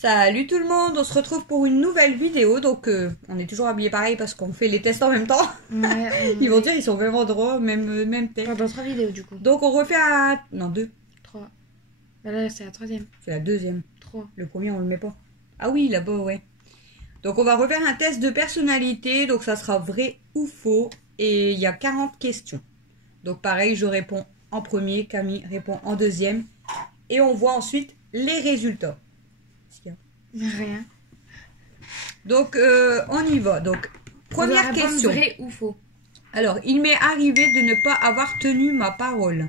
Salut tout le monde, on se retrouve pour une nouvelle vidéo. Donc on est toujours habillés pareil parce qu'on fait les tests en même temps. Ouais, Ils vont dire ils sont vraiment drôles, même test. Pendant 3 vidéos du coup. Donc on refait un... Non, 2. 3. Bah là c'est la 3ème. C'est la 2e. 3. Le premier on le met pas. Ah oui, là-bas, ouais. Donc on va refaire un test de personnalité. Donc ça sera vrai ou faux. Et il y a 40 questions. Donc pareil, je réponds en premier, Camille répond en deuxième. Et on voit ensuite les résultats. Rien. Donc on y va. Donc première question. Vrai ou faux? Alors, il m'est arrivé de ne pas avoir tenu ma parole.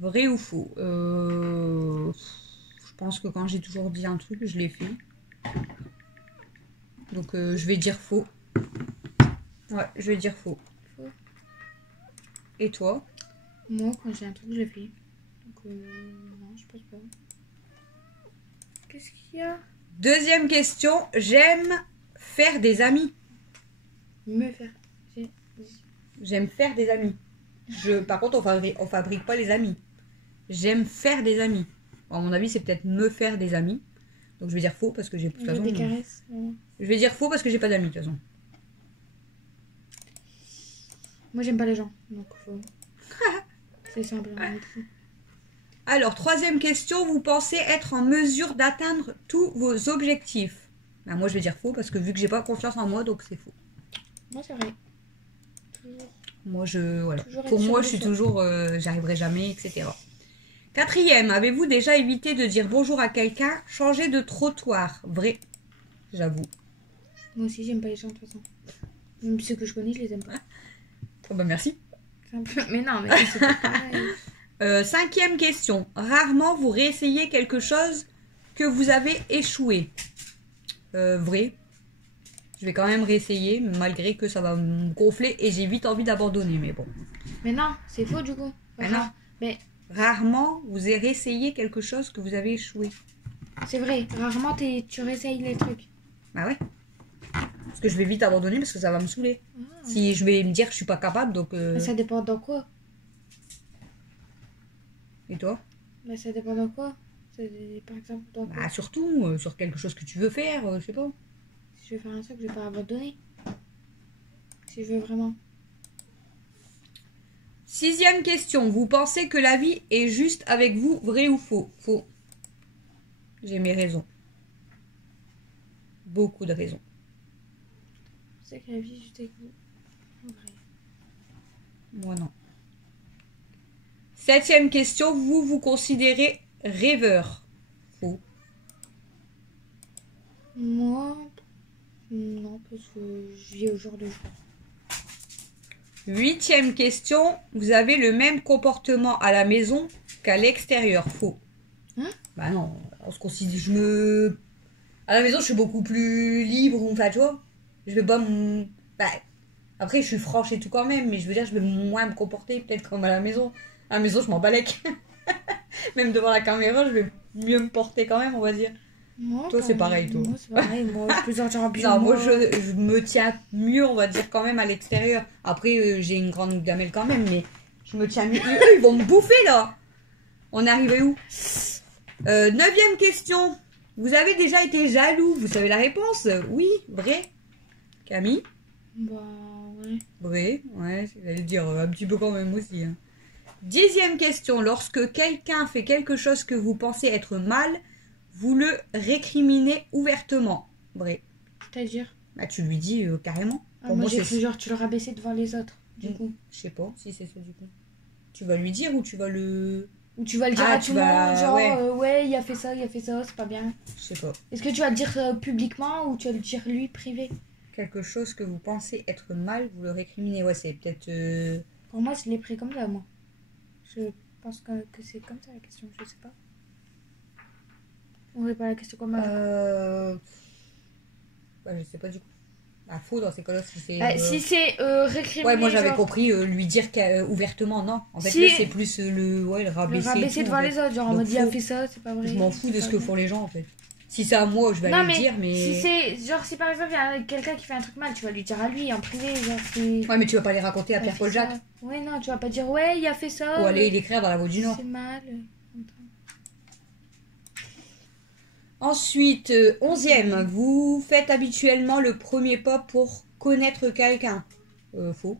Vrai ou faux? Je pense que quand j'ai toujours dit un truc, je l'ai fait. Donc je vais dire faux. Ouais, je vais dire faux. Faux. Et toi? Moi, quand j'ai un truc, je le fais. Donc non, je pense pas. Qu'est-ce qu'il y a? Deuxième question. J'aime faire des amis. Me faire. J'aime faire des amis. Par contre, on fabrique pas les amis. J'aime faire des amis. Bon, à mon avis, c'est peut-être me faire des amis. Donc je vais dire faux parce que j'ai de toute façon. Des caresses. Je vais dire faux parce que j'ai pas d'amis de toute façon. Moi, j'aime pas les gens, donc faux. C'est simple. Alors, troisième question. Vous pensez être en mesure d'atteindre tous vos objectifs? Ben, moi, je vais dire faux parce que vu que j'ai pas confiance en moi, donc c'est faux. Moi, c'est vrai. Toujours. Moi, voilà. Toujours Pour moi, je suis toujours, j'arriverai jamais, etc. Quatrième, avez-vous déjà évité de dire bonjour à quelqu'un? Changer de trottoir? Vrai, j'avoue. Moi aussi, j'aime pas les gens de toute façon. Même ceux que je connais, je les aime pas. Oh bah merci. Mais non, mais c'est pas pareil. Cinquième question. Rarement vous réessayez quelque chose que vous avez échoué? Vrai. Je vais quand même réessayer, malgré que ça va me gonfler et j'ai vite envie d'abandonner, mais bon. Mais non, c'est faux du coup. Mais non. Mais rarement vous avez réessayé quelque chose que vous avez échoué. C'est vrai, rarement tu réessayes les trucs. Bah ouais. Parce que je vais vite abandonner parce que ça va me saouler. Si je vais me dire que je suis pas capable, donc... Mais ça dépend dans quoi? Et toi? Mais ça dépend dans quoi? Par exemple, dans quoi? Bah surtout, sur quelque chose que tu veux faire, je sais pas. Si je veux faire un truc, je vais pas abandonner. Si je veux vraiment. Sixième question. Vous pensez que la vie est juste avec vous, vrai ou faux? Faux. J'ai mes raisons. Beaucoup de raisons. Je sais que la vie est juste avec vous. Vrai. Moi non. Septième question. Vous vous considérez rêveur? Faux. Moi, non, parce que je vis au jour le jour. Huitième question. Vous avez le même comportement à la maison qu'à l'extérieur? Faux. Hein? Bah non, on se considère... À la maison, je suis beaucoup plus libre, enfin, tu vois. Je vais pas me... Bah, après, je suis franche et tout quand même, mais je veux dire, je vais moins me comporter peut-être comme à la maison. À la maison, je m'en balèque. Même devant la caméra, je vais mieux me porter quand même, on va dire. Moi, toi, c'est pareil, toi. Moi, c'est pareil. Moi, je peux sortir en Non, moi, je me tiens mieux, on va dire, quand même à l'extérieur. Après, j'ai une grande gamelle quand même, mais je me tiens mieux. Eux, ils vont me bouffer, là. On est arrivé où? Neuvième question. Vous avez déjà été jaloux? Vous savez la réponse? Oui, vrai. Camille? Bah, ouais. Vrai, ouais, j'allais dire un petit peu quand même aussi. Hein. 10e question. Lorsque quelqu'un fait quelque chose que vous pensez être mal, vous le récriminez ouvertement? Vrai. C'est-à-dire? Bah, tu lui dis carrément. Moi, j'ai cru genre tu le rabaissais devant les autres, du coup. Je sais pas si c'est ça, du coup. Tu vas lui dire ou tu vas le... Ou tu vas le dire à tout le monde, genre, ouais, il a fait ça, c'est pas bien. Je sais pas. Est-ce que tu vas le dire publiquement ou tu vas le dire lui privé? Quelque chose que vous pensez être mal, vous le récriminez. Ouais, c'est peut-être... Pour moi, je l'ai pris comme ça, moi. Je pense que c'est comme ça la question, je sais pas. On répond à la question comme Bah, je sais pas du coup. Bah, faux dans ces cas-là si c'est... Si c'est récriminer... Ouais, moi j'avais genre... compris lui dire ouvertement, non. En fait, si... là, c'est plus le rabaisser. Le rabaisser devant les autres, genre en mode il a fait ça, c'est pas vrai. Je m'en fous de ce que font les gens en fait. Si c'est à moi, je vais aller le dire, mais... Si c'est... Genre, si par exemple il y a quelqu'un qui fait un truc mal, tu vas lui dire à lui en privé, genre c'est... Ouais, mais tu vas pas les raconter à Pierre-Paul Jacques. Ouais, non, tu vas pas dire ouais, il a fait ça. Ou aller l'écrire dans la Voix du Nord. C'est mal. Ensuite, 11e, vous faites habituellement le premier pas pour connaître quelqu'un. Faux.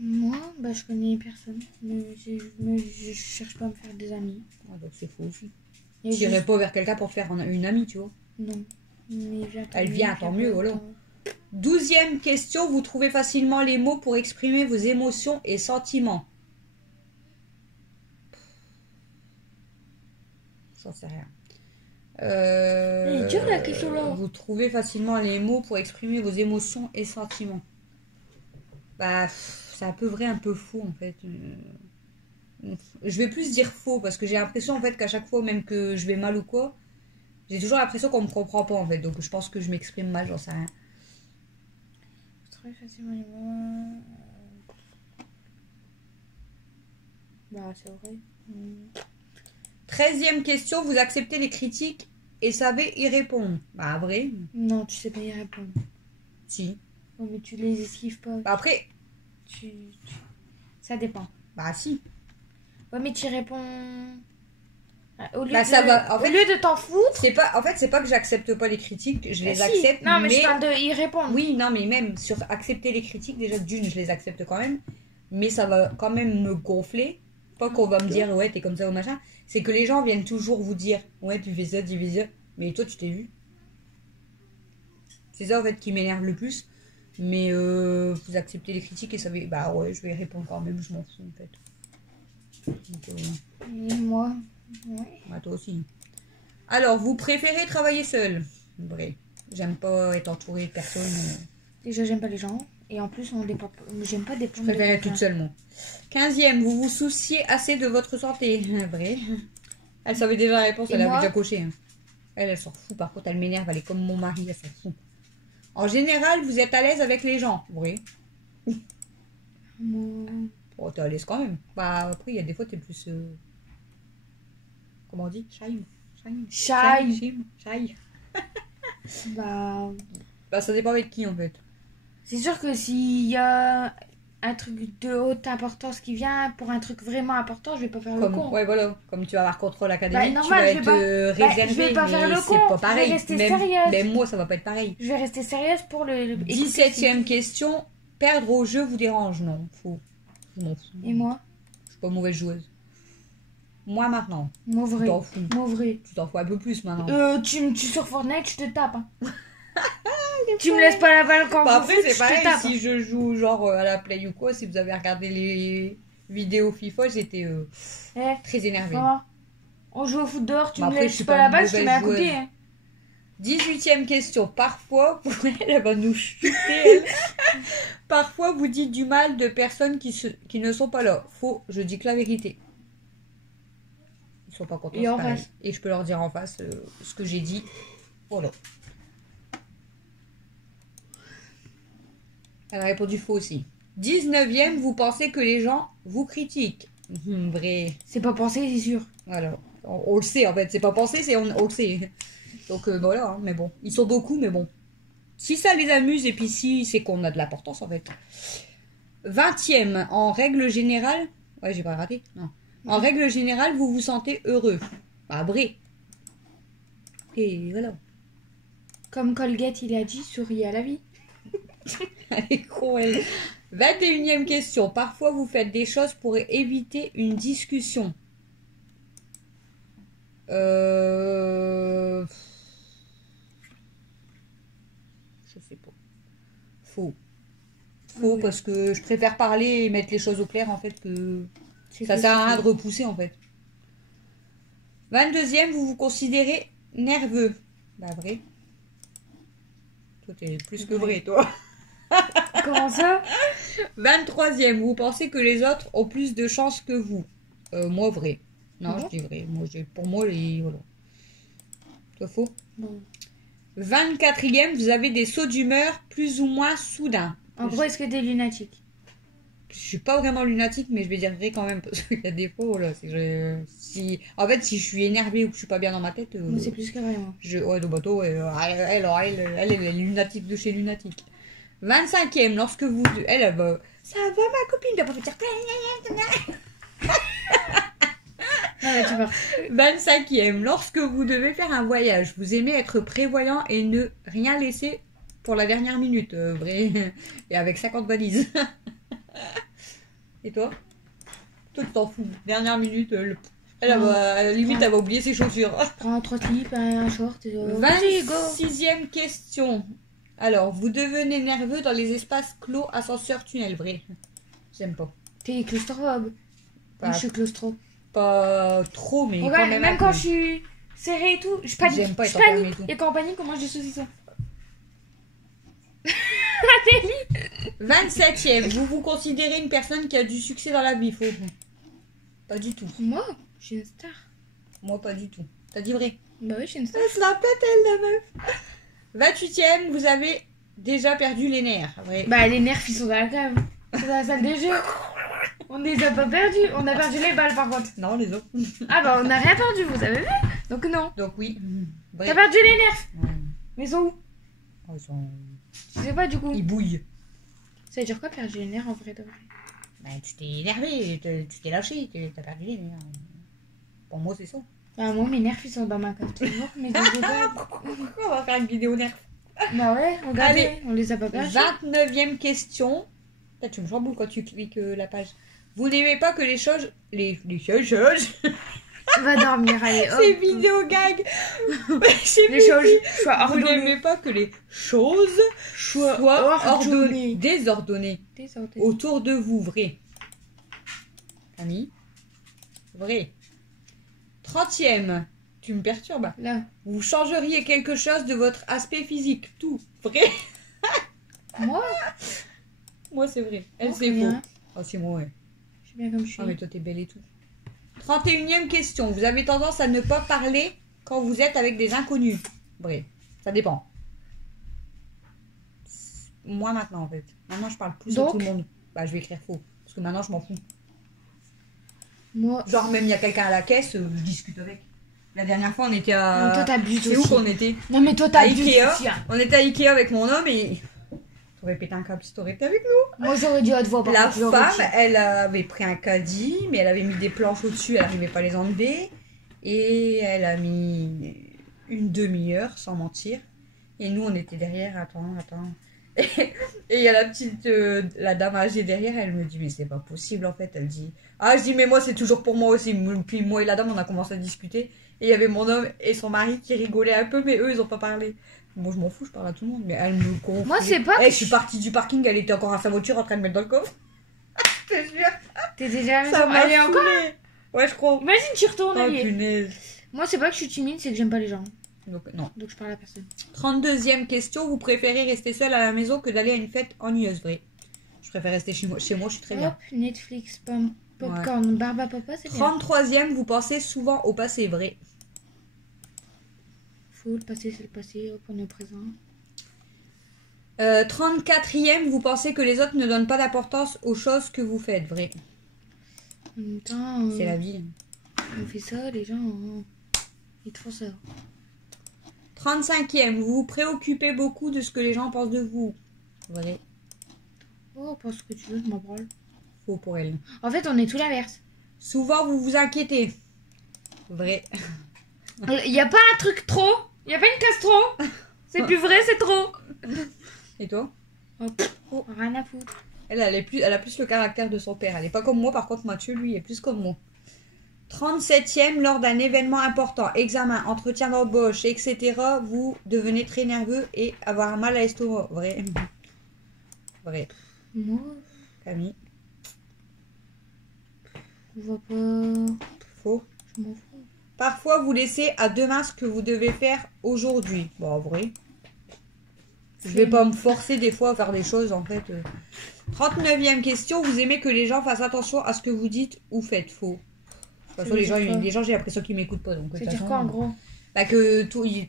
Moi, bah, je connais personne. Mais je cherche pas à me faire des amis. Ah, donc c'est faux aussi. Et Tu irais juste- pas vers quelqu'un pour faire une amie, tu vois. Non. Mais Elle vient, tant mieux, voilà. Tant- 12e question, vous trouvez facilement les mots pour exprimer vos émotions et sentiments. J'en sais rien. Elle est dure, la question, là. Vous trouvez facilement les mots pour exprimer vos émotions et sentiments. Bah, c'est un peu vrai, un peu faux en fait. Je vais plus dire faux parce que j'ai l'impression en fait qu'à chaque fois, même que je vais mal ou quoi, j'ai toujours l'impression qu'on me comprend pas en fait. Donc je pense que je m'exprime mal, j'en sais rien. Je trouve facilement les mots. Bah, c'est vrai. 13e question, vous acceptez les critiques et savez y répondre. Bah, vrai. Non, tu sais pas y répondre. Si. Oh, mais tu les esquives pas. Bah, après, Ça dépend. bah, si. Ouais, mais tu réponds. Au lieu Bah, ça va. En au fait, lieu de t'en foutre. c'est pas, en fait, c'est pas que j'accepte pas les critiques, je les Si. accepte. Non, mais je parle de y répondre. Oui, non, mais même sur accepter les critiques, déjà d'une, je les accepte quand même, mais ça va quand même me gonfler. Pas qu'on va me dire, ouais, t'es comme ça ou machin. C'est que les gens viennent toujours vous dire, ouais, tu fais ça, tu fais ça. Mais toi, tu t'es vu. C'est ça, en fait, qui m'énerve le plus. Mais vous acceptez les critiques et savez, bah ouais, je vais y répondre quand même, je m'en fous, en fait. Donc, Et moi. Ouais. bah, toi aussi. Alors, vous préférez travailler seul? Vrai. J'aime pas être entourée de personnes. Déjà, j'aime pas les gens. Et en plus, j'aime pas Je dépendre de préfère être quelqu'un. toute seule, moi. 15e, vous vous souciez assez de votre santé. Vrai. Elle savait déjà la réponse, Et elle avait moi déjà coché. Hein. Elle s'en fout. Par contre, elle m'énerve. Elle est comme mon mari, elle s'en fout. En général, vous êtes à l'aise avec les gens. Vrai. Moi. Oh, t'es à l'aise quand même. Bah, après, il y a des fois, t'es plus. Comment on dit? Shy. Shy. Bah. Bah, ça dépend avec qui, en fait. C'est sûr que s'il y a un truc de haute importance qui vient pour un truc vraiment important, je vais pas faire le Comme, con. ouais, voilà. Comme tu vas avoir contrôle académique, Bah, tu normal, vas je être vais pas- réservé. je vais pas faire mais le c'est con, pas je pareil. vais rester même, sérieuse. même moi, ça va pas être pareil. Je vais rester sérieuse pour le 17e question. Perdre au jeu vous dérange? Non, faux. Je m'en fous. Et moi? Je suis pas mauvaise joueuse. Moi maintenant. Moi Tu vrai. t'en fous. Moi vrai. Tu t'en fous un peu plus maintenant. Tu me tues sur Fortnite, je te tape. Hein. Tu me laisses pas la balle quand Bah, vous après, foot, c'est je pareil. te tape. Si je joue genre à la Play ou quoi, si vous avez regardé les vidéos FIFA, j'étais Eh, très énervée. comment on joue au foot dehors, tu Bah, me après, je laisses suis pas pas la balle, je te mauvaise mets un coup de joueuse. pied. Hein. 18e question. Parfois, elle va nous chuter, elle. Parfois, vous dites du mal de personnes qui ne sont pas là. Faux, je dis que la vérité. Ils sont pas contents. Et c'est en pareil. face. Et je peux leur dire en face ce que j'ai dit. Voilà. Elle a répondu faux aussi. 19e, vous pensez que les gens vous critiquent. Vrai. C'est pas pensé, c'est sûr. Voilà. On le sait en fait. C'est pas pensé, c'est on le sait. Donc voilà, hein, mais bon. Ils sont beaucoup, mais bon. Si ça les amuse et puis si c'est qu'on a de l'importance en fait. 20e, en règle générale. Ouais, j'ai pas raté. Non. En règle générale, vous vous sentez heureux. Bah, vrai. Et voilà. Comme Colgate, il a dit, souriez à la vie. Elle est con, elle. 21e question. Parfois, vous faites des choses pour éviter une discussion. Je sais pas. Faux. Faux Oui. parce que je préfère parler et mettre les choses au clair en fait que C'est ça que sert à c'est rien de faux. repousser en fait. 22e, vous vous considérez nerveux. Bah vrai. Toi t'es plus que vrai toi. Comment ça? 23e, vous pensez que les autres ont plus de chance que vous. Moi vrai. Non, Ah bon je dis vrai. Pour moi, voilà. Toi faux. Bon. 24e, vous avez des sauts d'humeur plus ou moins soudains. En gros, est-ce que t'es lunatique? Je suis pas vraiment lunatique, mais je vais dire vrai quand même, parce qu'il y a des fois, là, en fait, si je suis énervée ou que je suis pas bien dans ma tête, Moi, c'est plus que vrai, moi. ouais, de bateau, elle est lunatique de chez lunatique. 25e, lorsque vous, elle va, ça va ma copine, doit pas vous dire, Non, mais tu pars. 25e. Lorsque vous devez faire un voyage, vous aimez être prévoyant et ne rien laisser pour la dernière minute. Vrai. Et avec 50 valises. Et toi? Toi, tu t'en fous. Dernière minute, limite, elle va oublier ses chaussures. Je prends 3 slips, un short. Et vas-y, go. 26e question. Alors, vous devenez nerveux dans les espaces clos, ascenseur, tunnel. Vrai. J'aime pas. T'es claustrophobe. Moi, je suis claustro. Pas trop, mais quand même. Même quand je suis serrée et tout, je panique. J'aime pas je être enfermée et panique. tout. Et quand on panique, on mange des saucissons. 27e. Vous vous considérez une personne qui a du succès dans la vie, faux? Pas du tout. Moi, je suis une star. Moi, pas du tout. T'as dit vrai? Bah oui, je suis une star. Elle se la pète, elle, la meuf. 28e. Vous avez déjà perdu les nerfs. Vrai. Bah, les nerfs, ils sont dans la cave. C'est dans la salle des jeux. On les a pas perdus. On a perdu les balles, par contre. Non, les autres. Ah bah, on a rien perdu, vous avez vu? Donc non. Donc oui. T'as perdu les nerfs? Ouais. Mais ils sont où? Oh, ils sont... Je sais pas, du coup. Ils bouillent. Ça veut dire quoi, perdre les nerfs, en vrai de vrai? Bah, tu t'es énervé, tu t'es lâché, t'as perdu les nerfs. Pour moi, c'est ça. Bah, moi, mes nerfs, ils sont dans ma cave toujours. Mais je sais pas. On va faire une vidéo nerfs. Bah ouais, regardez, Allez. on les a pas perdus. 29e question. Là, tu me chamboules quand tu cliques la page. Vous n'aimez pas que les choses... Les choses... Va dormir, allez, hop. C'est vidéo gag. Les choses soient Vous ordonnées. n'aimez pas que les choses soient ordonnées, désordonnées autour de vous. Vrai. Camille. Vrai. 30e. Tu me perturbes. Là. Vous changeriez quelque chose de votre aspect physique. Tout. Vrai. Moi? Moi, c'est vrai. Elle, Moi, c'est faux. rien. Oh, c'est moi, ouais. Je suis bien comme je suis. Ah, mais toi, t'es belle et tout. 31e question. Vous avez tendance à ne pas parler quand vous êtes avec des inconnus. Vrai. Ça dépend. Moi, maintenant, en fait. Maintenant, je parle plus à tout le monde. Bah, je vais écrire faux. Parce que maintenant, je m'en fous. Moi... Genre, même il y a quelqu'un à la caisse, je discute avec. La dernière fois, on était à... Non, toi, t'abuses C'est où aussi. qu'on était? Non, mais toi, À t'abuses Ikea. aussi, hein. On était à Ikea avec mon homme et... T'aurais pété un câble si t'aurais été avec nous. Moi, j'aurais dit à te voir. par La contre, je l'aurais femme, dit. elle avait pris un caddie, mais elle avait mis des planches au-dessus, elle n'arrivait pas à les enlever. Et elle a mis une demi-heure, sans mentir. Et nous, on était derrière, attends. Et il y a la petite, la dame âgée derrière, elle me dit, mais c'est pas possible en fait. Elle dit, ah, je dis, mais moi, c'est toujours pour moi aussi. Puis moi et la dame, on a commencé à discuter. Et il y avait mon homme et son mari qui rigolaient un peu, mais eux, ils ont pas parlé. Moi, je m'en fous, je parle à tout le monde, mais elle me confie. Moi, c'est pas. Je suis partie du parking, elle était encore à sa voiture en train de mettre dans le coffre. Je te jure. T'es déjà à la Ça maison. m'a Elle est encore là. saoulée. Ouais, je crois. Imagine, tu retournes, Oh, elle y est. punaise. Moi, c'est pas que je suis timide, c'est que j'aime pas les gens. Donc, non. Donc, je parle à personne. 32e question. Vous préférez rester seul à la maison que d'aller à une fête ennuyeuse, vrai? Je préfère rester chez moi, je suis très bien. Hop, Netflix, popcorn, barbe à papa, c'est bien. 33e. Vous pensez souvent au passé, vrai? Faux, le passé, c'est le passé. Hop, on est au présent. 34e. Vous pensez que les autres ne donnent pas d'importance aux choses que vous faites, vrai? En même temps, C'est la vie. on fait ça, les gens, ils te font ça. 35e. Vous vous préoccupez beaucoup de ce que les gens pensent de vous, vrai? Oh, pense ce que tu veux, je m'en branle. Faux pour elle. En fait, on est tout l'inverse. Souvent, vous vous inquiétez, vrai? Il y a pas un truc trop. Il y a pas une case trop. C'est plus vrai, c'est trop. Et toi? Oh, rien à foutre. Elle a plus le caractère de son père. Elle est pas comme moi, par contre, Mathieu, lui, est plus comme moi. 37e, lors d'un événement important, examen, entretien d'embauche, etc., vous devenez très nerveux et avoir mal à l'estomac. Vrai? Vrai. Moi, Camille? je vois pas. Faux. Je m'en fous. Parfois, vous laissez à demain ce que vous devez faire aujourd'hui. Bon, vrai. Je vais pas me forcer des fois à faire des choses, en fait. 39e question, vous aimez que les gens fassent attention à ce que vous dites ou faites? Faux. De toute façon, les gens, j'ai l'impression qu'ils m'écoutent pas. Donc, de C'est toute dire façon, quoi en gros? bah que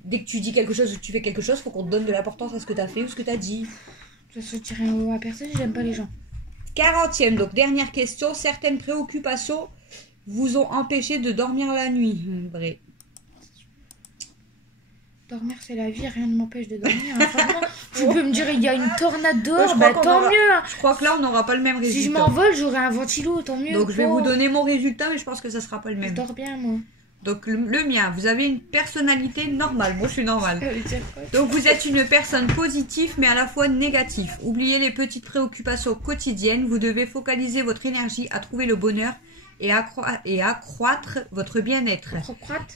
dès que tu dis quelque chose ou que tu fais quelque chose, faut qu'on te donne de l'importance à ce que tu as fait ou ce que tu as dit. Je ne dis rien à personne, j'aime pas les gens. 40e, donc dernière question. Certaines préoccupations vous ont empêché de dormir la nuit. Vrai. Dormir, c'est la vie, rien ne m'empêche de dormir. Hein. Franchement, tu peux me dire, il y a une tornade dehors, tant mieux. Hein. Je crois que là, on n'aura pas le même résultat. Si je m'envole, j'aurai un ventilo, tant mieux. Donc, je vais vous donner mon résultat, mais je pense que ça sera pas le même. Je dors bien, moi. Donc, le mien, vous avez une personnalité normale. Moi, je suis normale. Donc, vous êtes une personne positive, mais à la fois négative. Oubliez les petites préoccupations quotidiennes. Vous devez focaliser votre énergie à trouver le bonheur et accroître votre bien-être.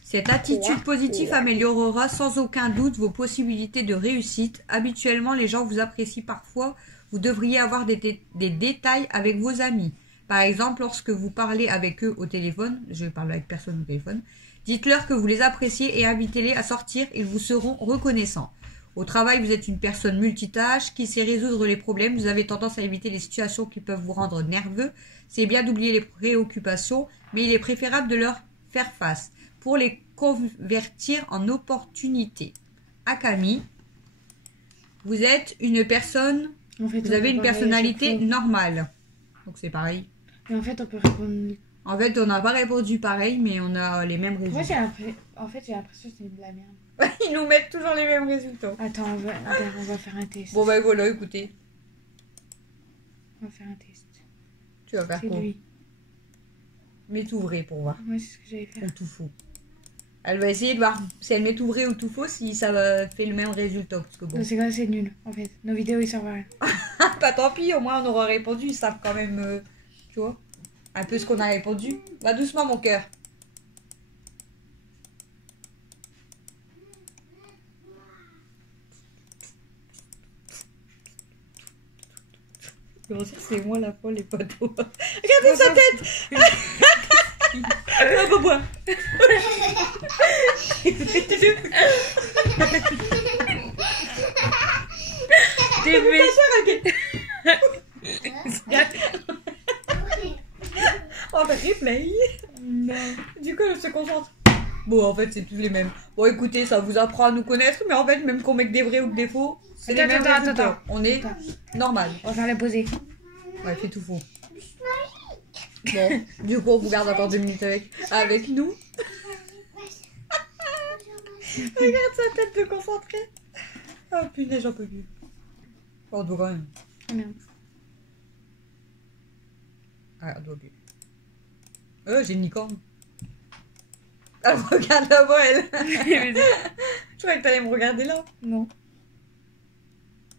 Cette attitude positive améliorera sans aucun doute vos possibilités de réussite. Habituellement, les gens vous apprécient parfois. Vous devriez avoir des détails avec vos amis. Par exemple, lorsque vous parlez avec eux au téléphone, je parle avec personne au téléphone, dites-leur que vous les appréciez et invitez-les à sortir, ils vous seront reconnaissants. Au travail, vous êtes une personne multitâche qui sait résoudre les problèmes. Vous avez tendance à éviter les situations qui peuvent vous rendre nerveux. C'est bien d'oublier les préoccupations, mais il est préférable de leur faire face pour les convertir en opportunités. Akami, vous êtes une personne, vous avez une personnalité normale. Donc c'est pareil. Et en fait, on peut répondre. En fait, on n'a pas répondu pareil, mais on a les mêmes résultats. Moi, j'ai l'impression que c'est de la merde. Ils nous mettent toujours les mêmes résultats. Attends, on va faire un test. Bon, bah voilà, écoutez. On va faire un test. Tu vas faire quoi? Lui. Mets tout vrai pour voir. Moi, c'est ce que j'allais faire. Ou tout faux. Elle va essayer de voir si elle met tout vrai ou tout faux, si ça va faire le même résultat. Parce que bon. C'est quoi, c'est nul, en fait. Nos vidéos, ils servent à rien. Pas tant pis, au moins on aura répondu. Ils savent quand même, tu vois, un peu ce qu'on a répondu. Va doucement, mon cœur. C'est moi la folle et pas toi. Regardez sa tête. Ah, pas moi. T'es On va replay. Non. Du coup, elle se concentre. Bon, en fait, c'est tous les mêmes. Bon, écoutez, ça vous apprend à nous connaître, mais en fait, même qu'on met que des vrais ou que des faux, c'est les mêmes résultats. Attends. On est normal. On va faire la poser. Ouais, fais tout faux. Bon, du coup, on vous garde encore 2 minutes avec nous. Regarde sa tête de concentrée. Oh putain, j'en peux plus. Oh, on doit quand même. Ah merde. Ah, on doit plus. J'ai une licorne. Elle me regarde là-bas, elle. Je croyais que t'allais me regarder là. Non.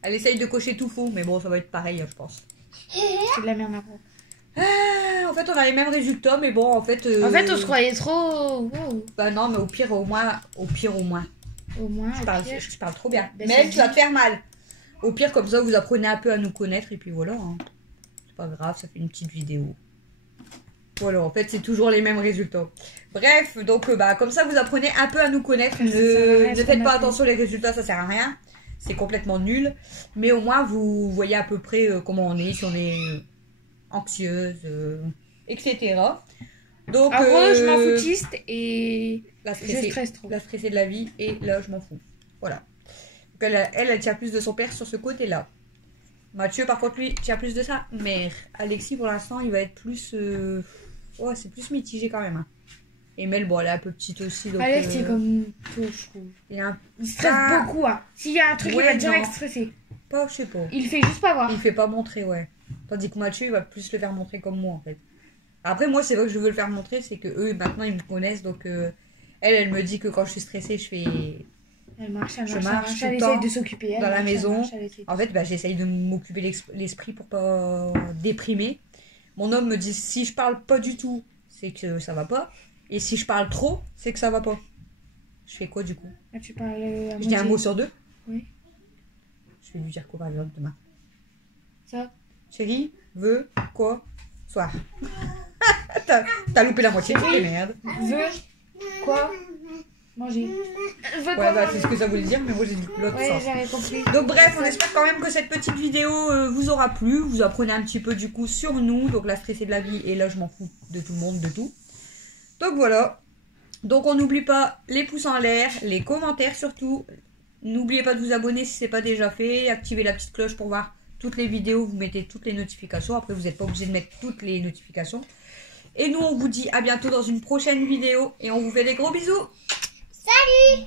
Elle essaye de cocher tout faux, mais bon, ça va être pareil, je pense. C'est de la merde, après. En fait, on a les mêmes résultats, mais bon, en fait... En fait, on se croyait trop... Wow. Bah non, mais au pire, au moins. Au moins, Je parle trop bien. Ben, Mais tu vas te faire mal. Au pire, comme ça, vous apprenez un peu à nous connaître, et puis voilà. Hein. C'est pas grave, ça fait une petite vidéo. Voilà, en fait, c'est toujours les mêmes résultats. Bref, donc, comme ça, vous apprenez un peu à nous connaître. Ne faites pas attention, les résultats, ça sert à rien. C'est complètement nul. Mais au moins, vous voyez à peu près comment on est, si on est anxieuse, etc. Donc, en gros, je m'en foutiste et je stresse trop. La stressée de la vie, et là, je m'en fous. Voilà. Donc, elle tient plus de son père sur ce côté-là. Mathieu, par contre, lui, tient plus de sa mère. Alexis, pour l'instant, il va être plus... Ouais, c'est plus mitigé quand même. Hein. Et Mel, bon, elle est un peu petite aussi. Donc, Alex, c'est comme tout, je trouve. Il stresse beaucoup. Hein. S'il y a un truc, il va direct stresser. Pas, je sais pas. Il fait juste pas voir. Il fait pas montrer, ouais. Tandis que Mathieu, il va plus le faire montrer comme moi, en fait. Après, moi, c'est vrai que je veux le faire montrer, c'est que eux, maintenant, ils me connaissent. Donc, elle me dit que quand je suis stressée, je fais... Elle marche, elle essaye de s'occuper dans la maison. En fait, j'essaye de m'occuper l'esprit pour pas déprimer. Mon homme me dit si je parle pas du tout, c'est que ça va pas. Et si je parle trop, c'est que ça va pas. Je fais quoi du coup? Tu parles je dis un mot sur 2. Oui. Je vais lui dire quoi par exemple demain? Ça. Chérie, veut quoi? Soir. T'as loupé la moitié de merde. Veut quoi? Manger. Ouais, bah, c'est ce que ça voulait dire, mais moi j'ai dit l'autre sens. J'avais compris. Donc bref, on espère quand même que cette petite vidéo vous aura plu. Vous apprenez un petit peu du coup sur nous, donc la stressée de la vie, et là je m'en fous de tout le monde, de tout. Donc voilà. Donc on n'oublie pas les pouces en l'air, les commentaires surtout. N'oubliez pas de vous abonner si ce n'est pas déjà fait. Activez la petite cloche pour voir toutes les vidéos. Vous mettez toutes les notifications. Après, vous n'êtes pas obligé de mettre toutes les notifications. Et nous, on vous dit à bientôt dans une prochaine vidéo. Et on vous fait des gros bisous. Salut!